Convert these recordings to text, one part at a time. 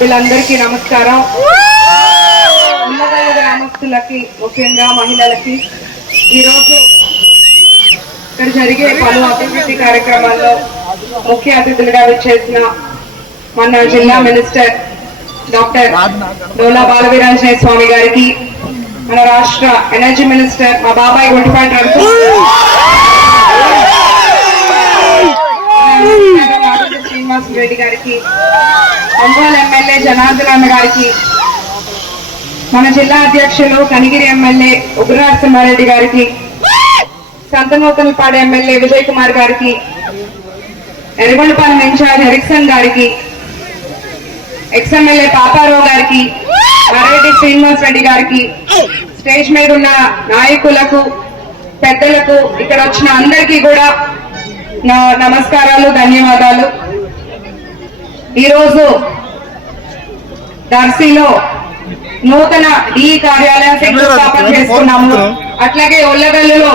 వీళ్ళందరికీ నమస్కారం. ఉన్నగల్లు గ్రామస్తులకి, ముఖ్యంగా మహిళలకి ఈరోజు ఇక్కడ జరిగే పలు అభివృద్ధి కార్యక్రమాల్లో ముఖ్య అతిథులుగా విచ్చేసిన మన జిల్లా మినిస్టర్ డాక్టర్ డోలా బాలవీరాంజనేయ స్వామి గారికి, మన రాష్ట్ర ఎనర్జీ మినిస్టర్ మా బాబాయ్ గుంటిపాటి రఘు శ్రీనివాస్ రెడ్డి గారికి, ఒంగోలు ఎమ్మెల్యే జనార్దన్ అన్న గారికి, మన జిల్లా అధ్యక్షులు కనిగిరి ఎమ్మెల్యే ఉగ్రనరసింహారెడ్డి గారికి, సంతనూతనపాడు ఎమ్మెల్యే విజయ్ కుమార్ గారికి, ఎర్రగొండపాలెం ఇన్ఛార్జ్ ఎరిక్సన్ గారికి, ఎక్స్ఎమ్మెల్యే పాపారావు గారికి, మర్రెడ్డి శ్రీనివాస్ రెడ్డి గారికి, స్టేజ్ మీద ఉన్న నాయకులకు, పెద్దలకు, ఇక్కడ వచ్చిన అందరికీ కూడా నా నమస్కారాలు, ధన్యవాదాలు. ఈరోజు దర్శిలో నూతన డి కార్యాలయం శంకుస్థాపన చేసుకున్నాము. అట్లాగే ఉల్లగల్లులో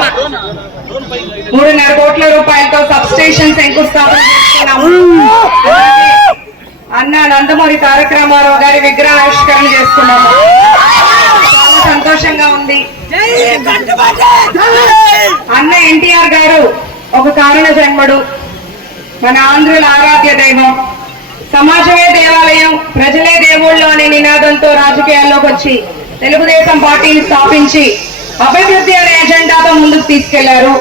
3.5 కోట్ల రూపాయలతో సబ్ స్టేషన్ శంకుస్థాపన చేసుకున్నాము. అన్న నందమూరి తారక రామారావు గారి విగ్రహావిష్కరణ చేసుకున్నాము. చాలా సంతోషంగా ఉంది. అన్న ఎన్టీఆర్ గారు ఒక కారణ జన్ముడు, మన ఆంధ్రుల ఆరాధ్య దైవం. సమాజమే దేవాలయం, ప్రజలే దేవుళ్ళు అనే నినాదంతో రాజకీయాల్లోకి వచ్చి తెలుగుదేశం పార్టీని స్థాపించి అభివృద్ధి అనే ఎజెండాతో ముందుకు తీసుకెళ్లారు.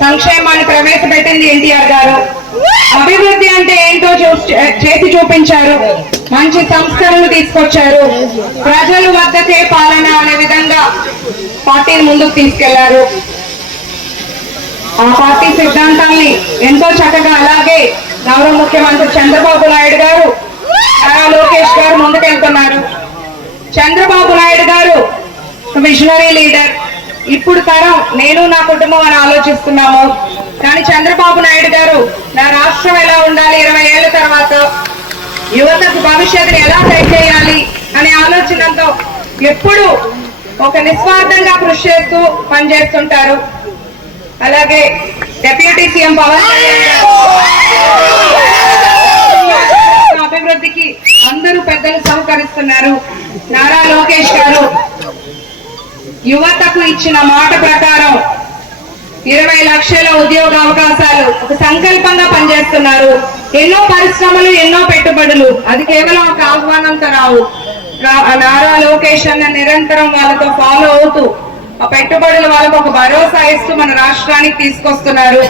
సంక్షేమాన్ని ప్రవేశపెట్టింది ఎన్టీఆర్ గారు. అభివృద్ధి అంటే ఏంటో చేసి చూపించారు. మంచి సంస్కరణలు తీసుకొచ్చారు. ప్రజలు వద్దకే పాలన అనే విధంగా పార్టీని ముందుకు తీసుకెళ్లారు. ఆ పార్టీ సిద్ధాంతాల్ని ఎంతో చక్కగా, అలాగే గౌరవ ముఖ్యమంత్రి చంద్రబాబు నాయుడు గారు, నారా లోకేష్ గారు ముందుకెళ్తున్నారు. చంద్రబాబు నాయుడు గారు విజనరీ లీడర్. ఇప్పుడు తరం నేను నా కుటుంబం అని ఆలోచిస్తున్నాము. కానీ చంద్రబాబు నాయుడు గారు నా రాష్ట్రం ఎలా ఉండాలి 20 ఏళ్ల తర్వాత, యువతకు భవిష్యత్తుని ఎలా సెట్ చేయాలి అనే ఆలోచనతో ఎప్పుడు ఒక నిస్వార్థంగా కృషి చేస్తూ పనిచేస్తుంటారు. అలాగే డిప్యూటీ సీఎం పవన్ కళ్యాణ్ గారు అభివృద్ధికి అందరూ పెద్దలు సహకరిస్తున్నారు. నారా లోకేష్ గారు యువతకు ఇచ్చిన మాట ప్రకారం 20 లక్షల ఉద్యోగ అవకాశాలు ఒక సంకల్పంగా పనిచేస్తున్నారు. ఎన్నో పరిశ్రమలు, ఎన్నో పెట్టుబడులు, అది కేవలం ఒక ఆహ్వానంతో రావు. నారా లోకేష్ అన్న నిరంతరం వాళ్ళతో ఫాలో అవుతూ ఆ పెట్టుబడులు వాళ్ళకు ఒక భరోసా ఇస్తూ మన రాష్ట్రానికి తీసుకొస్తున్నారు.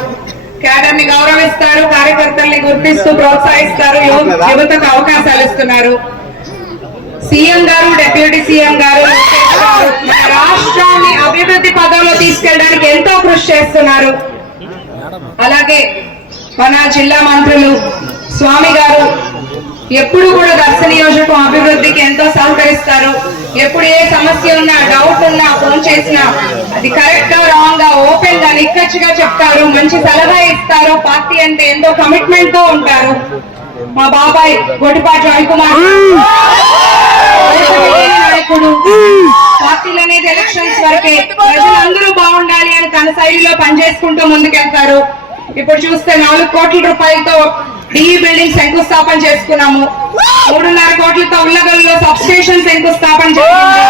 క్యాడర్ ని గౌరవిస్తారు, కార్యకర్తల్ని గుర్తిస్తూ ప్రోత్సహిస్తారు, యువతకు అవకాశాలు ఇస్తున్నారు. సీఎం గారు, డిప్యూటీ సీఎం గారు మన రాష్ట్రాన్ని అభివృద్ధి పదంలో తీసుకెళ్ళడానికి ఎంతో కృషి చేస్తున్నారు. అలాగే మన జిల్లా మంత్రులు స్వామి గారు ఎప్పుడు కూడా దర్శ నియోజకవర్గం అభివృద్ధికి ఎంతో సహకరిస్తారు. ఎప్పుడు ఏ సమస్య ఉన్నా, డౌట్ ఉన్నా ఫోన్ చేసినా అది కరెక్ట్ గా, రాంగ్ గా, ఓపెన్ గా, నిక్కచ్చిగా చెప్తారు. మంచి సలహా ఇస్తారు. పార్టీ అంటే ఎంతో కమిట్మెంట్ తో ఉంటారు. మా బాబాయ్ గొట్టిపాటి రవికుమార్ నాయకుడు. పార్టీలు అనేది ఎలక్షన్స్ వరకే, ప్రజలందరూ బాగుండాలి అని తన శైలిలో పనిచేసుకుంటూ ముందుకెళ్తారు. ఇప్పుడు చూస్తే 4 కోట్ల రూపాయలతో డి బిల్డింగ్ శంకుస్థాపన చేసుకున్నాము. 3.5 కోట్లతో ఉల్లగల్లులో సబ్ స్టేషన్ శంకుస్థాపన చేసింది.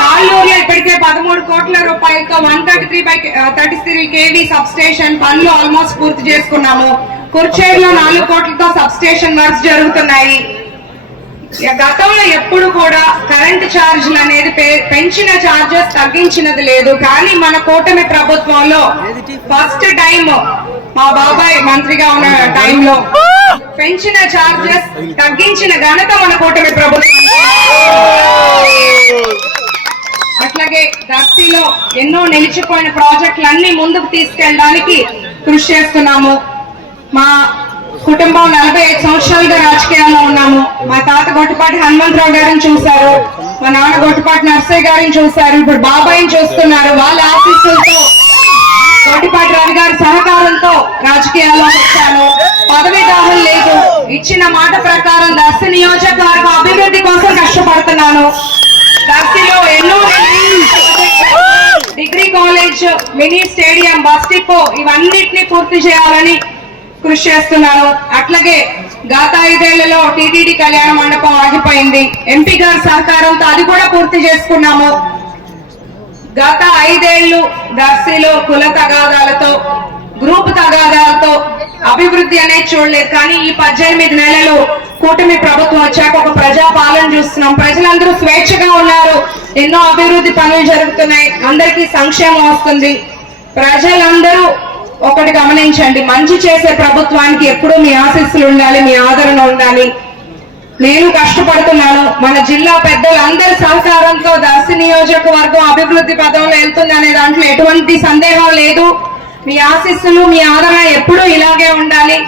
తాళ్ళూరులో ఇప్పటికే 13 కోట్ల రూపాయలతో 133 kV సబ్ స్టేషన్ పనులు ఆల్మోస్ట్ పూర్తి చేసుకున్నాము. కుర్చేడులో 4 కోట్లతో సబ్ స్టేషన్ వర్క్స్ జరుగుతున్నాయి. గతంలో ఎప్పుడు కూడా కరెంటు ఛార్జీలు అనేది పెంచిన ఛార్జెస్ తగ్గించినది లేదు. కానీ మన కూటమి ప్రభుత్వంలో ఫస్ట్ టైం మా బాబాయ్ మంత్రిగా ఉన్న టైంలో పెంచిన ఛార్జెస్ తగ్గించిన ఘనత మన కూటమి ప్రభుత్వం. అట్లాగే దర్శిలో ఎన్నో నిలిచిపోయిన ప్రాజెక్టులన్నీ ముందుకు తీసుకెళ్ళడానికి కృషి చేస్తున్నాము. మా కుటుంబం 45 సంవత్సరాలుగా రాజకీయాల్లో ఉన్నాము. మా తాత గొట్టిపాటి హనుమంతరావు గారిని చూశారు, మా నాన్న గొట్టిపాటి నర్సయ్య గారిని చూశారు, ఇప్పుడు బాబాయిని చూస్తున్నారు. వాళ్ళ ఆఫీసులతో గొట్టిపాటి రవి గారి సహకారంతో రాజకీయాల్లో వచ్చాను. పదవి దాహం లేదు. ఇచ్చిన మాట ప్రకారం దర్శ నియోజకవర్గం అభివృద్ధి కోసం కష్టపడుతున్నాను. దర్శిలో ఎన్నో degree college, mini stadium, bus depot ఇవన్నిటిని పూర్తి చేయాలని కృషి చేస్తున్నాను. అట్లాగే గత 5 ఏళ్లలో టీటీడీ కళ్యాణ మండపం ఆగిపోయింది. ఎంపీ గారి సహకారంతో అది కూడా పూర్తి చేసుకున్నాము. గత 5 ఏళ్లు దర్శిలో కుల తగాదాలతో, గ్రూప్ తగాదాలతో అభివృద్ధి అనేది చూడలేదు. కానీ ఈ 18 నెలలు కూటమి ప్రభుత్వం వచ్చాక ఒక ప్రజా పాలన చూస్తున్నాం. ప్రజలందరూ స్వేచ్ఛగా ఉన్నారు. ఎన్నో అభివృద్ధి పనులు జరుగుతున్నాయి. అందరికీ సంక్షేమం వస్తుంది. ప్రజలందరూ ఒకటి గమనించండి, మంచి చేసే ప్రభుత్వానికి ఎప్పుడూ మీ ఆశీస్సులు ఉండాలి, మీ ఆదరణ ఉండాలి. నేను కష్టపడుతున్నాను. మన జిల్లా పెద్దలందరి సహకారంతో దర్శి నియోజకవర్గం అభివృద్ధి పదంలో వెళ్తుంది అనే దాంట్లో ఎటువంటి సందేహం లేదు. మీ ఆశీస్సులు, మీ ఆదరణ ఎప్పుడూ ఇలాగే ఉండాలి.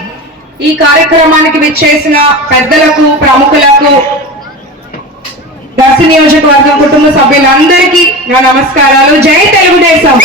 ఈ కార్యక్రమానికి విచ్చేసిన పెద్దలకు, ప్రముఖులకు, దర్శి నియోజకవర్గం కుటుంబ సభ్యులందరికీ నా నమస్కారాలు. జై తెలుగుదేశం.